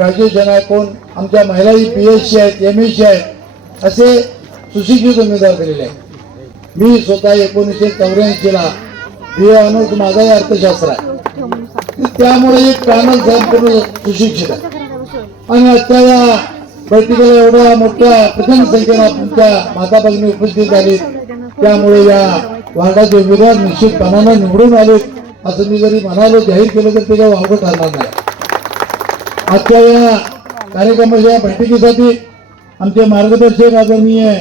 Graduation आहे कोण आमच्या महिलाही पी एच सी आहेत एम एस सी आहेत असे सुशिक्षित उमेदवार दिलेले आहेत. मी स्वतः एकोणीसशे चौऱ्याऐंशीला बी ए ऑनर्स माझाही अर्थशास्त्र आहे. त्यामुळे एक पॅनल साहेब पूर्ण सुशिक्षित आहे. आणि आजच्या या बैठकीला एवढ्या मोठ्या प्रचंड संख्येनं तुमच्या माता भगिनी उपस्थित झाली. त्यामुळे या वार्डाचे उमेदवार निश्चितपणानं निवडून आले असं मी जरी म्हणालो जाहीर केलं तर त्याच्या वावगं ठरणार नाही. आजच्या या कार्यक्रमाच्या बैठकीसाठी आमचे मार्गदर्शक आदरणीय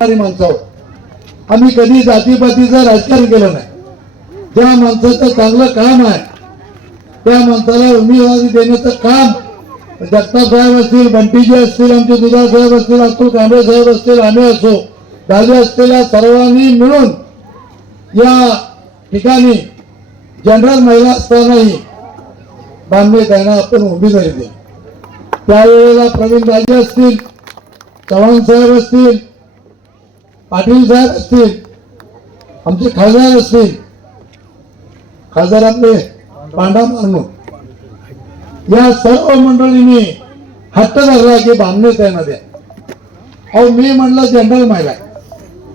माणसं आहोत. आम्ही कधी जातीपातीचं राजकारण केलं नाही ज्या माणसाचं चांगलं काम आहे त्या माणसाला उमेदवारी देण्याचं काम जगताप साहेब असतील बंटीजी असतील आमचे दुधा साहेब असतील असतो कांबळे साहेब असतील आम्ही असो दादे असलेल्या सर्वांनी मिळून या ठिकाणी जनरल महिला असतानाही बांधणे त्यांना आपण उमेदवारी दिली त्यावेळेला प्रवीण राजे असतील चव्हाण साहेब असतील पाटील साहेब असतील आमचे खासदार असतील. खासदार आपले पांडा मारणू या सर्व मंडळींनी हट्ट धरला की बांधणे त्यांना द्या. अहो मी म्हणलं जनरल महिला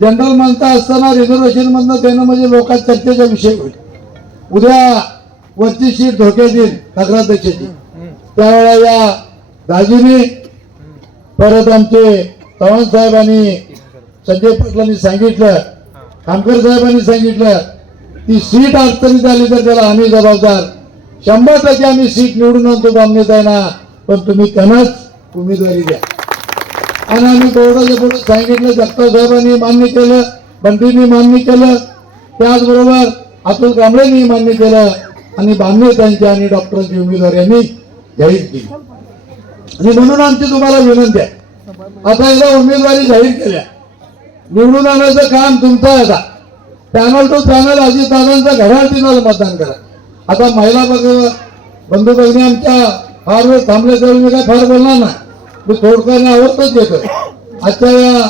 जनरल मानता असताना रिझर्वेशन मधनं देणं म्हणजे लोकांत चर्चेचा विषय होईल. उद्या वरची सीट धोक्यात येईल नगराध्यक्षाची त्यावेळेला या दाजीने परत आमचे चव्हाण साहेबांनी संजय पाटलांनी सांगितलं खामकर साहेबांनी सांगितलं ती सीट अडचणी झाली तर त्याला आम्ही जबाबदार. शंभर टक्के आम्ही सीट निवडून आणतो बांधण्यात आहे ना पण तुम्ही त्यांनाच उमेदवारी द्या. आणि आम्ही बोर्डाच्या पुढे सांगितलं जगताप साहेबांनी मान्य केलं बंटींनी मान्य केलं त्याचबरोबर अतुल कांबळेंनी मान्य केलं. आणि बामणे त्यांची आणि डॉक्टरांची उमेदवार यांनी जाहीर केली. आणि म्हणून आमची तुम्हाला विनंती आहे. आता एकदा उमेदवारी जाहीर केल्या. निवडून आणायचं काम तुमचं आहे आता. पॅनल टू पॅनल अजितदादांचं घड्याळ दिनाला मतदान करा. आता महिला बघ बंधू भगिनी आमच्या फार वेळ थांबले तरी मी काय फार बोलणार नाही. मी थोडक्याने आवडतच येतो आजच्या या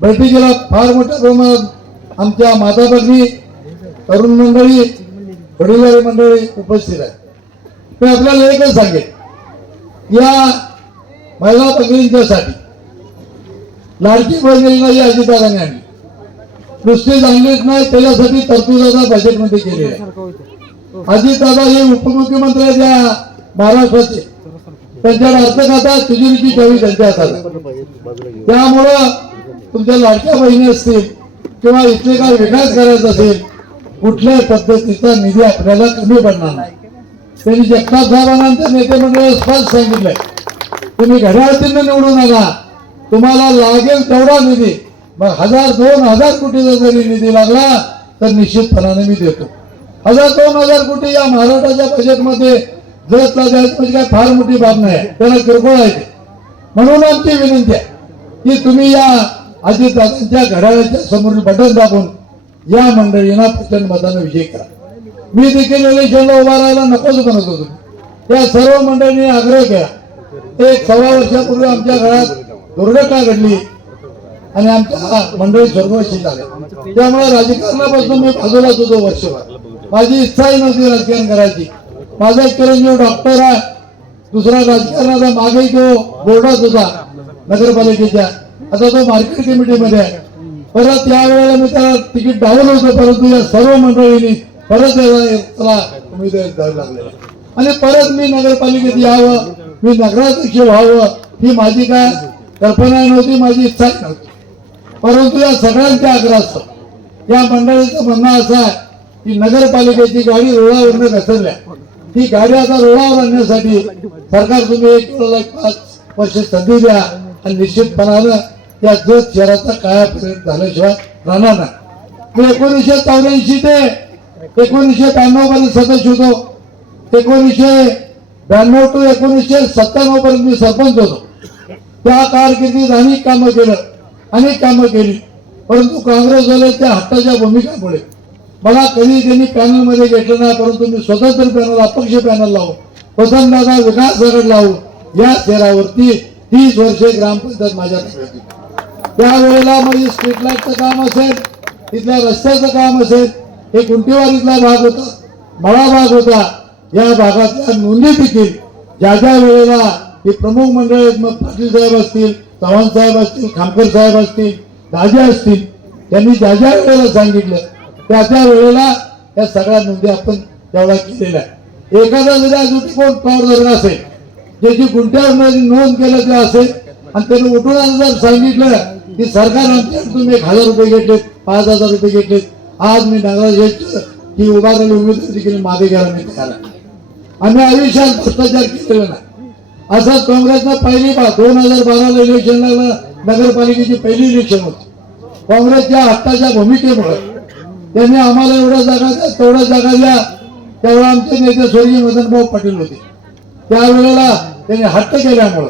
बैठकीला फार मोठ्या प्रमाणात आमच्या माता भगिनी तरुण मंडळी वडीलधारी मंडळी उपस्थित आहे. मी आपल्याला एकच सांगेन. या महिला पगडींच्यासाठी लाडकी बहीण योजना ही अजितदादांनी आणली. नुसती चांगलीच नाही त्याच्यासाठी तरतूद आता बजेटमध्ये केली आहे. अजितदादा हे उपमुख्यमंत्री आहेत या महाराष्ट्राचे. त्यांच्यावर अर्थ खाता तिजोरीची ठेवी त्यांच्या हातात त्यामुळं तुमच्या लाडक्या बहिणी असतील किंवा इथले काय विकास करायचा असेल कुठल्याही पद्धतीचा निधी आपल्याला कमी पडणार नाही. त्यांनी जगताप साहेबांना नेते मंडळाला स्पष्ट सांगितलंय. तुम्ही घड्याळतीनं निवडून आला तुम्हाला लागेल तेवढा निधी. मग हजार दोन हजार कोटीचा जरी निधी लागला तर निश्चितपणाने मी देतो. हजार दोन हजार कोटी या महाराष्ट्राच्या बजेटमध्ये जर द्यायचं म्हणजे काय फार मोठी बाब नाही. त्याला किरकोळ आहे म्हणून आमची विनंती आहे की तुम्ही या अजितदादांच्या घड्याळाच्या समोरील बटन दाबून या मंडळींना प्रचंड मताने विजय करा. मी देखील इलेक्शनला उभा राहायला नकोच म्हणत होतो. त्या सर्व मंडळींनी आग्रह केला. एक सव्वा वर्षापूर्वी आमच्या घरात दुर्घटना घडली आणि आमच्या मंडळी स्वर्गवशी झाले त्यामुळे राजकारणापासून मी बाजूलाच होतो वर्षभर माझी इच्छाही नव्हती राजकारण करायची. माझा एक चिरंजीव डॉक्टर आहे. दुसरा राजकारणाचा मागे तो बोर्डात होता नगरपालिकेच्या. आता तो मार्केट कमिटीमध्ये आहे. परत त्यावेळेला मी त्याला तिकीट डावलं होतं परंतु या सर्व मंडळींनी परत त्याला उमेदवारी द्यावी लागले. आणि परत मी नगरपालिकेत यावं मी नगराध्यक्ष व्हावं ही माझी काय कल्पना नव्हती माझी इच्छा नव्हती. परंतु या सगळ्यांच्या आग्रहास्तव या मंडळीचं म्हणणं असं आहे की नगरपालिकेची गाडी रुळावरनं घसरल्या ती गाडी आता रुळावर आणण्यासाठी सरकार तुम्ही एक एक पाच वर्ष संधी द्या आणि निश्चितपणानं त्या जत शहराचा कायापर्यंत झाल्याशिवाय राहणार नाही. मी एकोणीसशे चौऱ्याऐंशी ते एकोणीसशे ब्याण्णव पर्यंत सदस्य होतो. एकोणीसशे ब्याण्णव टू एकोणीसशे सत्त्याण्णव पर्यंत मी सरपंच होतो. त्या कारकिर्दीत अनेक कामं केलं अनेक कामं केली. परंतु काँग्रेसवाल्याच्या हट्टाच्या भूमिकामुळे मला कधी त्यांनी पॅनलमध्ये घेतलं नाही परंतु मी स्वतंत्र पॅनल अपक्ष पॅनल लावू वसंतदादा विकास आघाड लावू या शहरावरती तीस वर्षे ग्रामपंचायत माझ्या होती. त्यावेळेला म्हणजे स्ट्रीट लाईटचं काम असेल तिथल्या रस्त्याचं काम असेल हे गुंटेवारीतला भाग होता. मळा भाग होता. या भागातल्या नोंदी देखील ज्या ज्या वेळेला हे प्रमुख मंडळ मग पाटील साहेब असतील चव्हाण साहेब असतील खामकर साहेब असतील राजे असतील त्यांनी ज्या ज्या वेळेला सांगितलं त्या त्या वेळेला या सगळ्या नोंदी आपण तेवढा केलेल्या आहे एखादा जरी अजून कोण पावडर असेल ज्याची गुंठ्यावर नोंद केलं ते असेल आणि त्याने उठून जर सांगितलं की सरकार आमच्याकडे एक हजार रुपये घेतलेत पाच हजार रुपये घेतलेत. आज मी नगराध्यक्ष ही उभारलेली उमेदवारी केली मागे घ्यायला मी तयार आम्ही आयुष्यात भ्रष्टाचार केलेला नाही. असं काँग्रेसला पहिली बा दोन हजार बाराला इलेक्शन लागलं नगरपालिकेची पहिली इलेक्शन होती. काँग्रेसच्या हक्काच्या भूमिकेमुळे. त्यांनी आम्हाला एवढ्या जागा द्या तेवढ्या जागा द्या. तेव्हा आमचे नेते स्वर्गीय मदन भाऊ पाटील होते. त्यावेळेला त्यांनी हट्ट केल्यामुळं.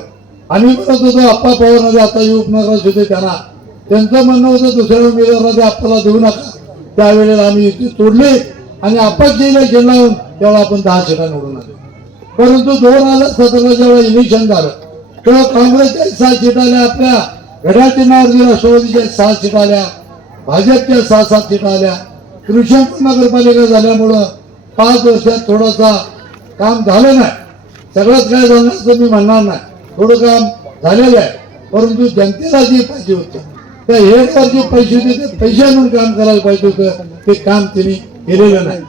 आम्ही म्हणत होतो आप्पा पवारमध्ये आता जे उपनगरात होते त्यांना. त्यांचं म्हणणं होतं दुसऱ्या उमेदवाराला ते आपल्याला देऊ नका. त्यावेळेला आम्ही युती तोडली आणि अपक्ष इलेक्शन लावून तेव्हा आपण दहा सीटा निवडून आलो. परंतु दोन हजार सतरा जेव्हा इलेक्शन झालं तेव्हा काँग्रेसच्या सहा सीट आल्या आपल्या घड्याळ चिन्हावरती राष्ट्रवादीच्या सहा सीट आल्या भाजपच्या सहा सात सीट आल्या. कृष्ण नगरपालिका झाल्यामुळं पाच वर्षात थोडासा काम झालं नाही. सगळंच काय झालं असं मी म्हणणार नाही. थोडं काम झालेलं आहे. परंतु जनतेला जे पाहिजे होतं त्या हेडवर जे पैसे होते ते पैसे आणून काम करायला पाहिजे होतं. ते काम त्यांनी केलेलं नाही.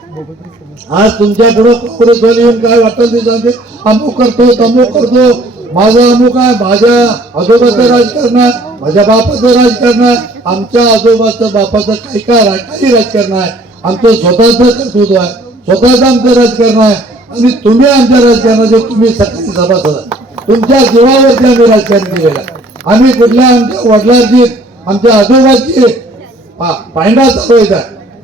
आज तुमच्याकडं पुढे काँग्रेसवाले येऊन काय वाटत ते सांगते. अमुक करतो तमुक करतो. माझं अमुक आहे माझ्या आजोबाचं राजकारण माझ्या बापाचं राजकारण आमच्या आजोबाचं बापाचं काही काय राज काही राजकारण आहे आमचं स्वतःचं कर्तृत्व आहे. स्वतःचं आमचं राजकारण आहे. आणि तुम्ही आमच्या राजकारणाचे तुम्ही सकाळी सभासद आहे तुमच्या जीवावरती आम्ही राजकारण केलेलं. आम्ही कुठल्या आमच्या वडिलांची आमच्या आजोबाची पा- चालवायचा.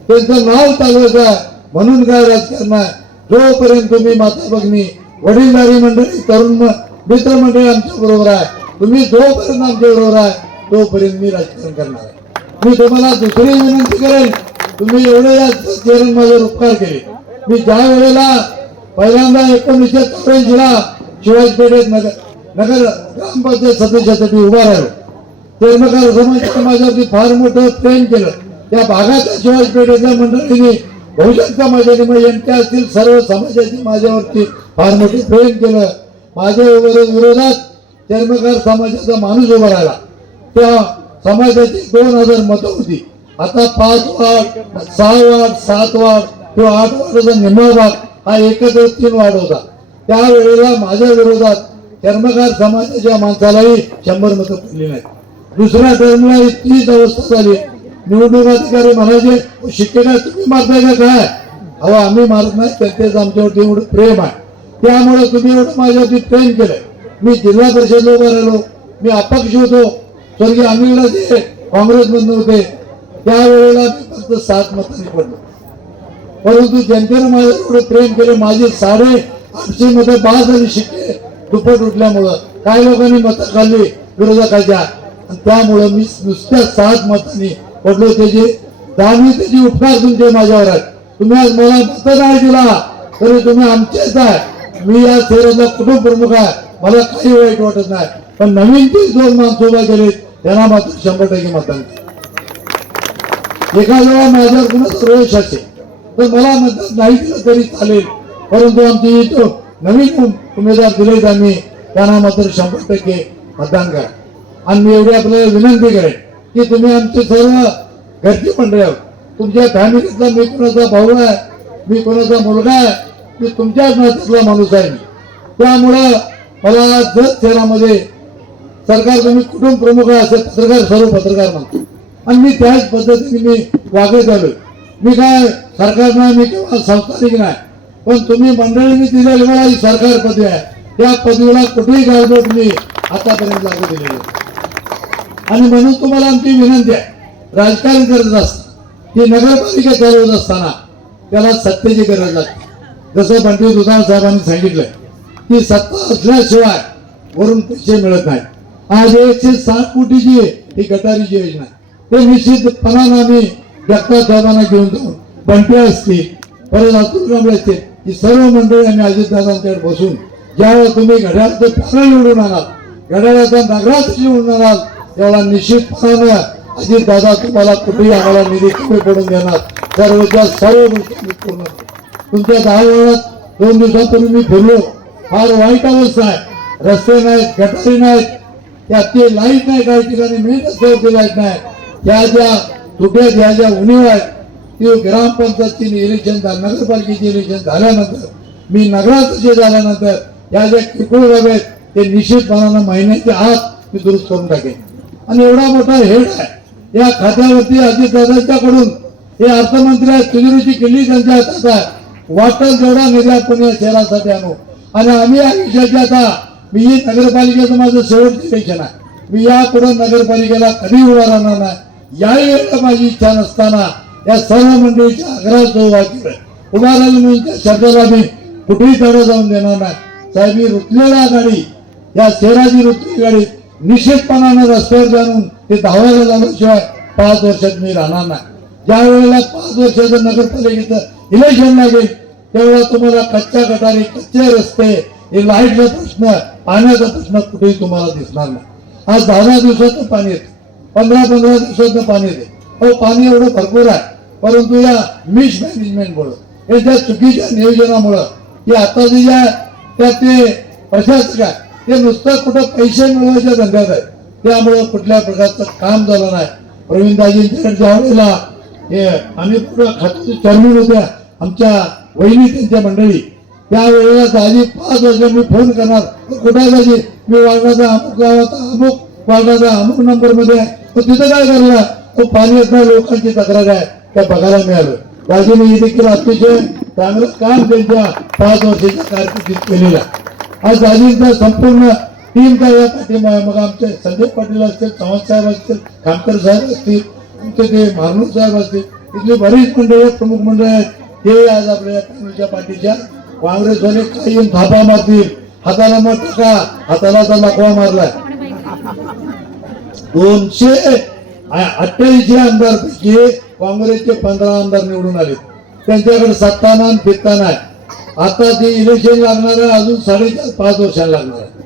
त्यांचं नाव चालवायचं आहे. म्हणून काय राजकारण आहे जोपर्यंत तुम्ही माता भगिनी वडीलधारी मंडळी तरुण मित्रमंडळी आमच्या बरोबर आहे तुम्ही जोपर्यंत आमच्या बरोबर आहे तोपर्यंत मी राजकारण करणार आहे. मी तुम्हाला दुसरी विनंती करेन. तुम्ही एवढे या माझ्यावर उपकार केले. मी ज्या वेळेला पहिल्यांदा एकोणीसशे चौऱ्याऐंशीला शिवाजीपेठेत नगर नगर ग्रामपंचायत सदस्यासाठी उभा राहिलो. चर्मकार समाजाने माझ्यावरती फार मोठं प्रेम केलं. त्या भागाच्या शिवाजीपेठेतल्या मंडळींनी बहुजन समाजाने मग यांच्या असतील सर्व समाजाची माझ्यावरती फार मोठे प्रेम केलं. माझ्या विरोधात चर्मकार समाजाचा माणूस उभा राहिला. त्या समाजाची दोन हजार मतं होती. आता पाच वार्ड सहा वार्ड सात वार्ड किंवा आठ वार्डाचा निम्मा भाग हा एकत्र तीन वाढ होता. त्यावेळेला माझ्या विरोधात कर्मकार समाजाच्या माणसालाही शंभर मतं पडली नाहीत. दुसऱ्या टर्मला इतकीच अवस्था झाली. निवडणूक अधिकारी म्हणायचे शिक्के तुम्ही मारताय का काय? अहो आम्ही मारत नाही त्यांचेच आमच्यावरती एवढं प्रेम आहे. त्यामुळे तुम्ही एवढं माझ्यावरती प्रेम केलंय. मी जिल्हा परिषद उभा राहिलो. मी अपक्ष होतो. स्वर्गीय अनिलला जे काँग्रेसमधून होते त्यावेळेला मी फक्त सात मतांनी पडलो. परंतु जनतेनं माझ्या एवढं प्रेम केलं माझे साडे आमची मध्ये बाद झाली शिकले दुप्पट उठल्यामुळं. काही लोकांनी मतं खाल्ली विरोधकाच्या आणि त्यामुळं मी नुसत्या सात मतांनी पडलो. त्याचे दानवी त्याची उपकार तुमचे माझ्यावर आहेत. तुम्ही आज मला मत नाही दिला. तरी तुम्ही आमचेच आहे. मी या शहरातला कुटुंब प्रमुख आहे. मला काही वाईट वाटत नाही. पण नवीन ते दोन माणसं उभा केलेत. त्यांना मात्र शंभर टक्के मतांनी एखाद्या माझ्यावर कुणाचा रोष असेल तर मला मतदान नाही दिलं तरी चालेल. परंतु आमची इथं नवीन उमेदवार दिले आम्ही त्यांना मात्र शंभर टक्के मतदान करा. आणि मी एवढी आपल्याला विनंती करेन की तुम्ही आमचे सर्व घरची मंडळी आहोत तुमच्या फॅमिलीतला मी कोणाचा भाऊ आहे मी कोणाचा मुलगा आहे मी तुमच्याच नात्यातला माणूस आहे मी. त्यामुळं मला जत शहरामध्ये सरकार तुम्ही कुटुंब प्रमुख आहे पत्रकार सर्व पत्रकार म्हणतो आणि मी त्याच पद्धतीने मी वागत आलो मी काय सरकार नाही मी किंवा संस्थानिक नाही. पण तुम्ही मंडळींनी दिलेली मला ही सरकार पदवी आहे. त्या पदवीला कुठेही गाळबोट मी आतापर्यंत लागू दिलेली आणि म्हणून तुम्हाला आमची विनंती आहे राजकारण करत असताना ही नगरपालिका चालवत असताना त्याला सत्तेची गरज लागते. जसं पंडित दुधाळ साहेबांनी सांगितलंय की सत्ता असल्याशिवाय वरून पैसे मिळत नाही. आज एकशे सात कोटीची ही गटारीची योजना. ते निश्चितपणानं आम्ही जगताप साहेबांना घेऊन जाऊन बंटे असतील परत अतुल कांबळे असतील ही सर्व मंडळी आम्ही अजितदादांच्यावर बसून ज्यावेळेला तुम्ही घड्याळाचं पॅनल निवडून आणाल घड्याळाचा नगराध्यक्ष निवडून आणाल त्यावेळेला निश्चितपणानं अजितदादा तुम्हाला कुठेही आम्हाला निधी कमी पडून देणार. सर्वच्या सर्व गोष्टी पूर्ण तुमच्या दहा वेळात दोन दिवसापूर्वी मी फिरलो. फार वाईट अवस्था आहे. रस्ते नाहीत गटारी नाहीत त्यात ते लाइट नाही काही ठिकाणी मेन रस्त्यावरती लाइट नाही. त्या ज्या तुट्या ज्या ज्या उणीव आहेत ती ग्रामपंचायतची इलेक्शन झालं नगरपालिकेचे इलेक्शन झाल्यानंतर मी नगराध्यक्ष झाल्यानंतर या ज्या किरकोळ बाबी आहेत ते निश्चितपणानं महिन्याच्या आत मी दुरुस्त करून टाकेन. आणि एवढा मोठा हेड आहे. या खात्यावरती अजितदादांच्याकडून हे अर्थमंत्री आहेत तिजोरीची किल्ली त्यांच्या हातात आहे. वाटत जेवढा निधी आपण या शहरासाठी आणू. आणि आम्ही आयुष्याचे आता मी नगरपालिकेचं माझं शेवटचं इलेक्शन आहे. मी यापुढे नगरपालिकेला कधी उभा राहणार नाही? याही वेळेला माझी इच्छा नसताना या सर्व मंडळीच्या आग्रहाचं उभा उभा राहिलं म्हणून त्या शब्दाला मी कुठेही तडा जाऊन देणार नाही. साहेब ही रुतलेल्या गाडी या शहराची रुतली गाडी निश्चितपणानं रस्त्यावर जाणून ते धावायला झाल्याशिवाय पाच वर्षात मी राहणार नाही. ज्या वेळेला पाच वर्षाचं नगरपालिकेचं इलेक्शन लागेल त्यावेळेला तुम्हाला कच्च्या गटारी कच्चे रस्ते हे लाईटचा प्रश्न पाण्याचा प्रश्न कुठेही तुम्हाला दिसणार नाही. आज दहा दिवसाचं पाणी येतं पंधरा पंधरा दिवसाचं पाणी येते. अहो पाणी एवढं भरपूर आहे. परंतु या मिस मॅनेजमेंटमुळं हे ज्या चुकीच्या नियोजनामुळं की आता जे ज्या त्या ते प्रशासक आहे ते नुसतं कुठं पैसे मिळवायच्या धंद्यात आहे त्यामुळं कुठल्या प्रकारचं काम झालं नाही. प्रवीणदाजींच्याकडे ज्या वेळेला हे आम्ही पूर्ण खात्याचे चेअरमन होत्या आमच्या वहिनी त्यांच्या मंडळी त्यावेळेला दाजी पाच वर्ष मी फोन करणार कुठे दाजी? मी वार्डाचा अमुक गावाचा अमुक वार्डाचा अमुक नंबरमध्ये आहे. तर तिथं काय करणार तो पाणी असणार लोकांची तक्रार आहे. त्या बघायला मिळालं. दाजीने हे देखील अतिशय चांगलं काम त्यांच्या पाच वर्षाच्या कारकिर्दीत केलेलं. आज दाजींचा संपूर्ण टीम काय या पाठीमा मग आमचे संदीप पाटील असतील चव्हाण साहेब असतील खामकर साहेब असतील आमचे ते महानूर साहेब असतील इथली बरीच मंडळी आहेत प्रमुख मंडळ आहेत. ते आज आपल्या पॅनलच्या पाठीच्या काँग्रेसवाले काही येऊन थापा मारतील? हाताला मग टाका हाताला आता लकवा मारलाय. दोनशे अठ्ठ्याऐंशी आमदारपैकी काँग्रेसचे पंधरा आमदार निवडून आले. त्यांच्याकडे सत्ता नाही फिरता नाही. आता ते इलेक्शन लागणार आहे अजून साडेचार पाच वर्षाला लागणार आहे.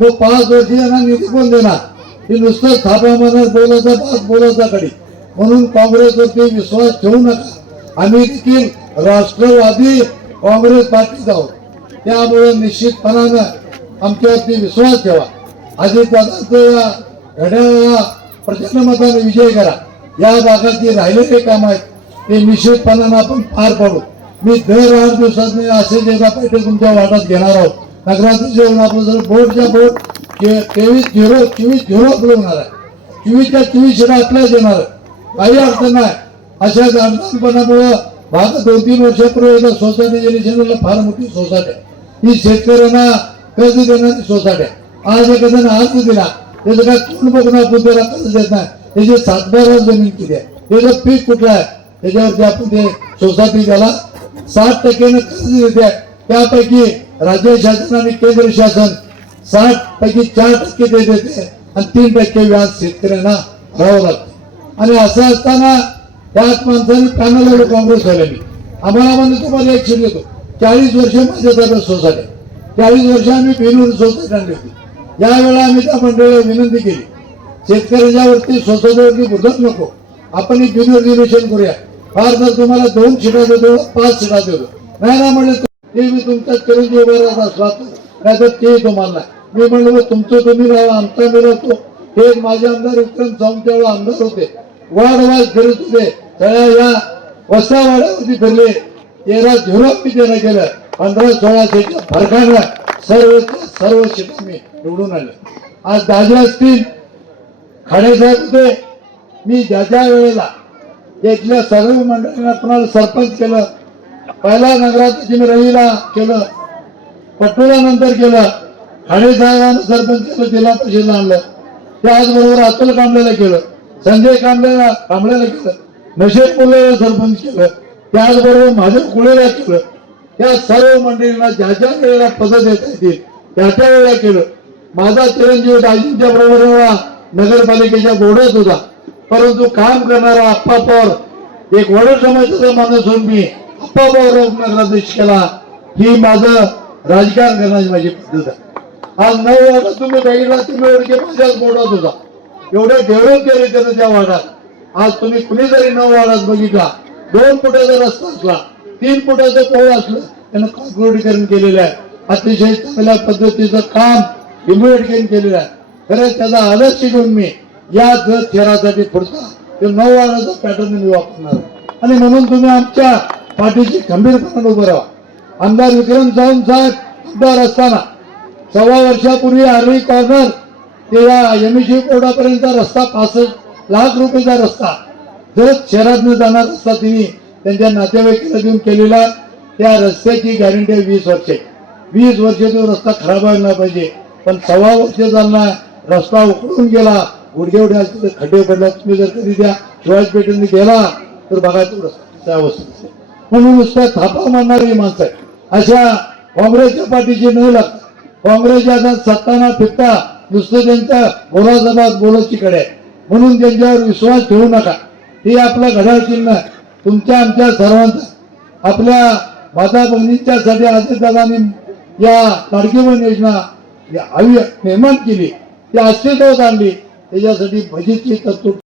तो पाच वर्ष यांना निधी कोण देणार? ते नुसतं थापा मनात बोलायचा पाच बोलायचा कडी. म्हणून काँग्रेसवरती विश्वास ठेवू नका. आम्ही देखील राष्ट्रवादी काँग्रेस पार्टीत आहोत. त्यामुळे निश्चितपणानं आमच्यावरती विश्वास ठेवा. आधी दादाचं या घड्याळाला प्रचंड मताने विजय करा. या भागात राहिलेले काम आहेत ते निश्चितपणानं आपण पार पाडू मी दर आठ दिवसात असे जेव्हा पैठे तुमच्या वाटात घेणार आहोत. नगराचं जेवण आपलं जर बोर्डच्या बोर्ड तेवीस झिरो चोवीस झिरो आपलं होणार आहे. चोवीसच्या चोवीस शिरा आपल्याच येणार आहे. काही अडचण नाही. अशा अडचणपणामुळं भाग दोन तीन वर्षापूर्वी एकदा सोसायटी इलेक्शनला फार मोठी सोसायटी आहे. ही शेतकऱ्यांना कर्ज देणारी सोसायटी आहे. आज एखाद्यानं अर्ज दिला त्याचं काय तोंड बघणार आपण त्याला कर्ज देत नाही. त्याची सातबारा जमीन किती आहे? त्याचं पीक कुठलं आहे? त्याच्यावरती आपण ते सोसायटी त्याला साठ टक्क्यानं कर्ज देते त्यापैकी राज्य शासन आणि केंद्र शासन साठ पैकी चार टक्के ते देते आणि तीन टक्के व्याज शेतकऱ्यांना भरावं लागतं. आणि असं असताना त्याच माणसाने पॅनल आलो काँग्रेस वाल्यांनी आम्हाला म्हणजे तुम्हाला एक शिट देतो. चाळीस वर्ष माझ्या ताब्यात सोसायटी चाळीस वर्ष आम्ही बेलूर सोसायटी आणली होती. यावेळेला आम्ही त्या मंडळीला विनंती केली. शेतकऱ्याच्यावरती सोसायटीवरती मुदत नको. आपण एक ज्युनियर रिलेशन करूया. फार जर तुम्हाला दोन शिटा देतो पाच शिटा देतो. नाही ना म्हणजे ते मी तुमच्या चिरंजीव उभे राहत असला नाही तर ते तुम्हाला. मी म्हणलं तुमचं तुम्ही राहा आमचा मी राहतो. हे माझे आमदार विक्रम सावंत त्यावेळेला आमदार होते. वाढ वाढ फिरत होते. सगळ्या या वस्त्या वाड्यावरती फिरले तेरा झिरो मी त्यानं केलं. पंधरा सोळा सीट फरकांना. सर्व सर्व सीट मी निवडून आले आज दाजे असतील खाडेसाहेब होते मी ज्या ज्या वेळेला इथल्या सर्व मंडळींना कुणाला सरपंच केलं पहिला नगराध्यक्ष मी रवीला केलं पटोला नंतर केलं खाडेसाहेबांना सरपंच केलं जिल्हा परिषदला आणलं. त्याचबरोबर अतुल कांबळेला केलं संजय कांबळेला कांबळेला केलं नशेद मुल्लेला सरपंच केलं त्याचबरोबर माझं कुळेला केलं. त्या सर्व मंडळींना ज्या ज्या वेळेला पद देता येतील त्या त्या वेळेला केलं. माझा चिरंजीव दाजींच्या बरोबर नगरपालिकेच्या बोर्डात होता परंतु काम करणारा आप्पा पवार एक वडील समाजाचा माणूस होऊन मी आप्पा पवार नगराध्यक्ष केला. ही माझं राजकारण करण्याची माझी पद्धत आहे. आज नऊ वाटा तुम्ही बघितला तुम्ही ओळखे माझ्याच बोर्डात होता एवढे डेव्हलप केले त्यानं त्या वाड्यात. आज तुम्ही कुणी जरी नऊ वाड्यात बघितला दोन फुटाचा रस्ता असला तीन फुटाचं पोळ असलं त्यानं कॉन्क्रिटीकरण केलेलं आहे. अतिशय चांगल्या पद्धतीचं काम इमिडिएट केलेलं आहे. खरं त्याचा आदर्श शिकून मी या जर शहरासाठी पुढचा ते नऊ वाराचा पॅटर्न मी वापरणार. आणि म्हणून तुम्ही आमच्या पाठीशी खंबीरपणे उभं राहा. आमदार विक्रम सावंत साहेब आमदार असताना सव्वा वर्षापूर्वी आर्वी कॉर्नर ते या एमएसी कोर्टापर्यंतचा रस्ता पासष्ट लाख रुपयेचा रस्ता जर शहरातनं जाणार रस्ता तिने त्यांच्या नातेवाईकाला देऊन केलेला त्या रस्त्याची गॅरंटी आहे वीस वर्षे. वीस वर्ष तो रस्ता खराब व्हायला पाहिजे. पण सव्वा वर्ष चालणार रस्ता उकळून गेला गुडघे असतील तर खड्डे पडला तुम्ही जर कधी त्या शिवाजी पेठेने गेला तर बघा तो रस्ता अवस्थेत म्हणून नुसत्या थापा मारणारी माणसं आहे अशा काँग्रेसच्या पाठीशी न लागतात काँग्रेसच्या आता सत्ताना फिरता नुसतं त्यांच्या बोलासभात बोलाची कडे आहे. म्हणून त्यांच्यावर विश्वास ठेवू नका. हे आपलं घड्याळ चिन्ह आहे. तुमच्या आमच्या सर्वांचा आपल्या माता बहिणींच्यासाठी आदित्यदादांनी या लाडकी योजना या आयु निर्माण केली ती अस्तित्वात आणली त्याच्यासाठी बजेटची तरतूद